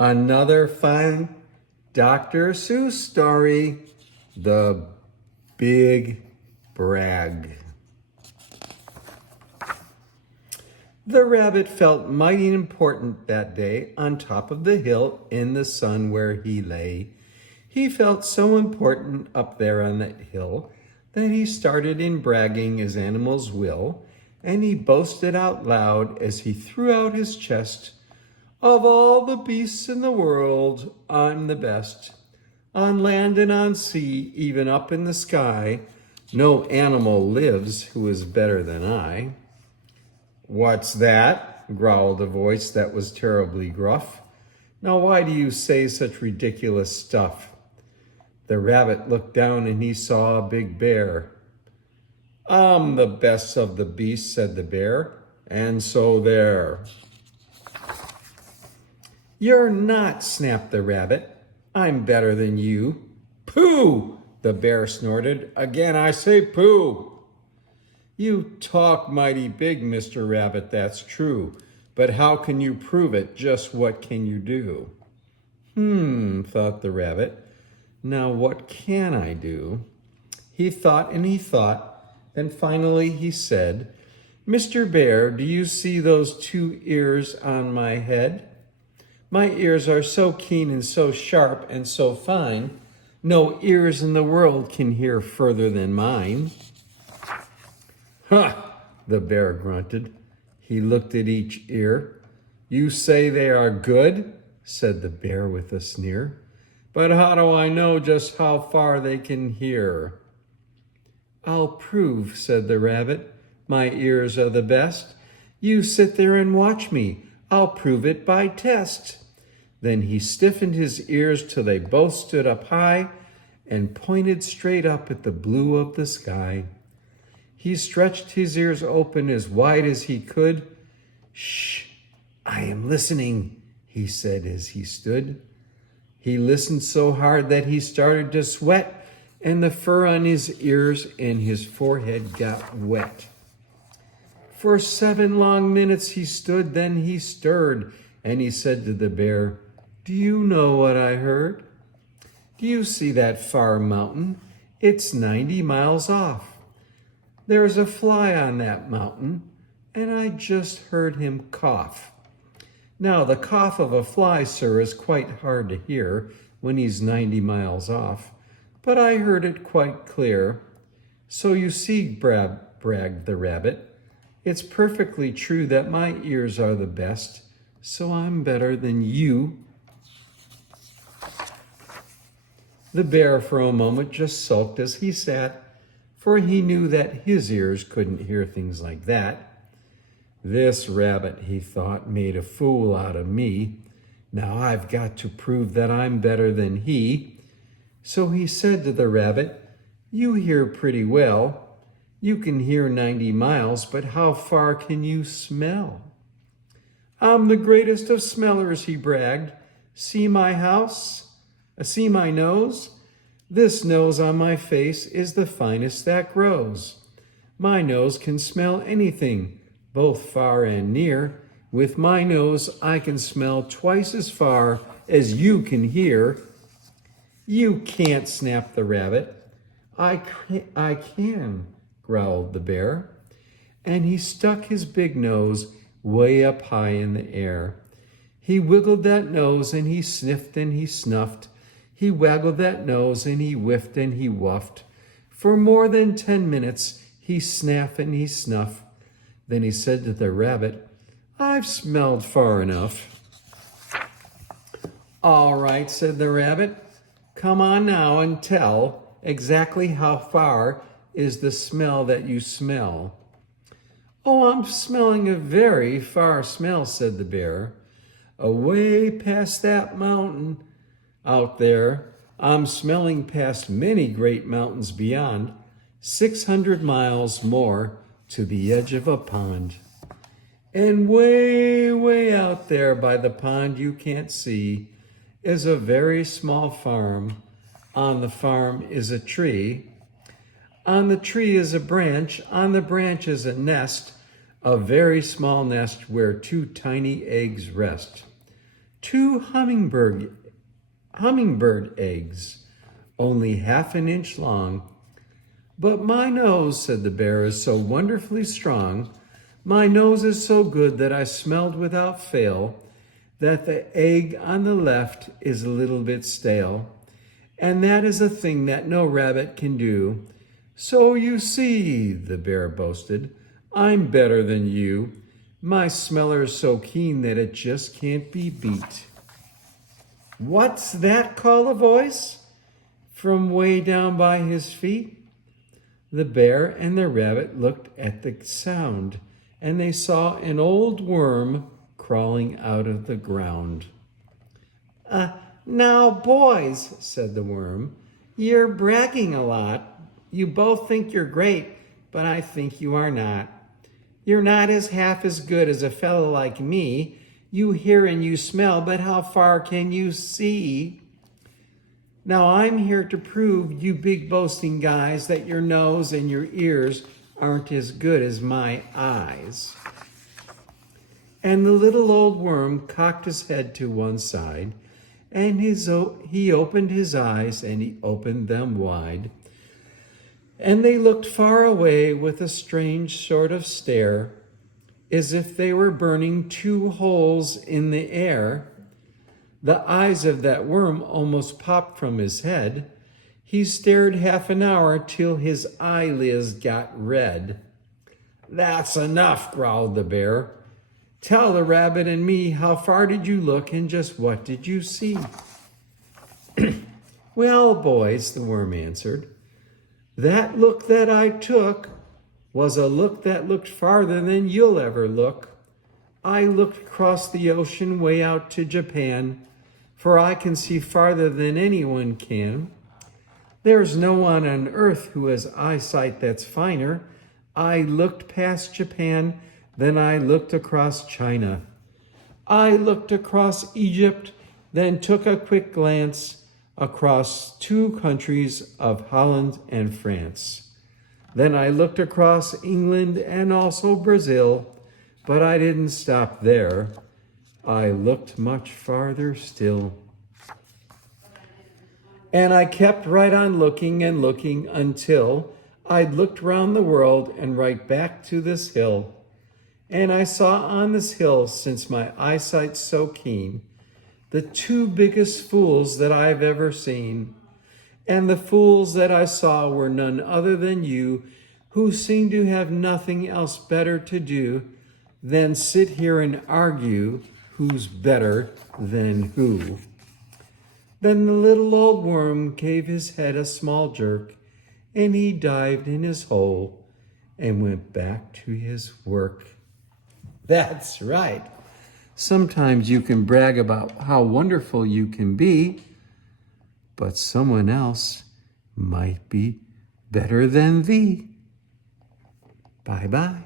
Another fine Dr. Seuss story, The Big Brag. The rabbit felt mighty important that day on top of the hill in the sun where he lay. He felt so important up there on that hill that he started in bragging as animals will, and he boasted out loud as he threw out his chest, "Of all the beasts in the world, I'm the best. On land and on sea, even up in the sky, no animal lives who is better than I." "What's that?" growled a voice that was terribly gruff. "Now why do you say such ridiculous stuff?" The rabbit looked down and he saw a big bear. "I'm the best of the beasts," said the bear, "and so there." "You're not," snapped the rabbit. "I'm better than you." "Pooh!" the bear snorted. "Again I say pooh." "You talk mighty big, Mr. Rabbit, that's true. But how can you prove it? Just what can you do?" Thought the rabbit. "Now what can I do?" He thought and he thought. Then finally he said, "Mr. Bear, do you see those 2 ears on my head? My ears are so keen and so sharp and so fine, no ears in the world can hear further than mine." "Ha!" the bear grunted. He looked at each ear. "You say they are good?" said the bear with a sneer. "But how do I know just how far they can hear?" "I'll prove," said the rabbit. "My ears are the best. You sit there and watch me. I'll prove it by test." Then he stiffened his ears till they both stood up high and pointed straight up at the blue of the sky. He stretched his ears open as wide as he could. "Shh, I am listening," he said as he stood. He listened so hard that he started to sweat, and the fur on his ears and his forehead got wet. For 7 long minutes he stood, then he stirred, and he said to the bear, "Do you know what I heard? Do you see that far mountain? It's 90 miles off. There's a fly on that mountain, and I just heard him cough." Now, the cough of a fly, sir, is quite hard to hear when he's 90 miles off, but I heard it quite clear. "So you see," bragged the rabbit, "it's perfectly true that my ears are the best, so I'm better than you." The bear for a moment just sulked as he sat, for he knew that his ears couldn't hear things like that. "This rabbit," he thought, "made a fool out of me. Now I've got to prove that I'm better than he." So he said to the rabbit, "You hear pretty well. You can hear 90 miles, but how far can you smell?" "I'm the greatest of smellers," he bragged. "See my house? See my nose? This nose on my face is the finest that grows. My nose can smell anything, both far and near. With my nose, I can smell twice as far as you can hear." "You can't," snapped the rabbit. I can," growled the bear. And he stuck his big nose way up high in the air. He wiggled that nose and he sniffed and he snuffed. He waggled that nose and he whiffed and he wuffed. For more than 10 minutes he snaffed and he snuffed. Then he said to the rabbit, "I've smelled far enough." "All right," said the rabbit. "Come on now and tell exactly how far is the smell that you smell." "Oh, I'm smelling a very far smell," said the bear. "Away past that mountain out there, I'm smelling past many great mountains beyond, 600 miles more to the edge of a pond. And way, way out there by the pond you can't see is a very small farm. On the farm is a tree. On the tree is a branch. On the branch is a nest, a very small nest where 2 tiny eggs rest. 2 hummingbird eggs, only half an inch long. But my nose, said the bear, is so wonderfully strong. My nose is so good that I smelled without fail that the egg on the left is a little bit stale. And that is a thing that no rabbit can do. So you see, the bear boasted, I'm better than you. My smeller's so keen that it just can't be beat. What's that? Called a voice from way down by his feet. The bear and the rabbit looked at the sound, and they saw an old worm crawling out of the ground. Now, boys, said the worm, you're bragging a lot. You both think you're great, but I think you are not. You're not half as good as a fellow like me. You hear and you smell, but how far can you see? Now I'm here to prove, you big boasting guys, that your nose and your ears aren't as good as my eyes. And the little old worm cocked his head to one side, and he opened his eyes, and he opened them wide. And they looked far away with a strange sort of stare, as if they were burning 2 holes in the air. The eyes of that worm almost popped from his head. He stared half an hour till his eyelids got red. That's enough, growled the bear. Tell the rabbit and me, how far did you look and just what did you see? Well, boys, the worm answered, that look that I took was a look that looked farther than you'll ever look. I looked across the ocean way out to Japan, for I can see farther than anyone can. There's no one on earth who has eyesight that's finer. I looked past Japan, then I looked across China. I looked across Egypt, then took a quick glance across 2 countries of Holland and France. Then I looked across England and also Brazil, but I didn't stop there. I looked much farther still. And I kept right on looking and looking until I'd looked round the world and right back to this hill. And I saw on this hill, since my eyesight's so keen, the 2 biggest fools that I've ever seen. And the fools that I saw were none other than you, who seem to have nothing else better to do than sit here and argue who's better than who. Then the little old worm gave his head a small jerk, and he dived in his hole and went back to his work. That's right. Sometimes you can brag about how wonderful you can be, but someone else might be better than thee. Bye-bye.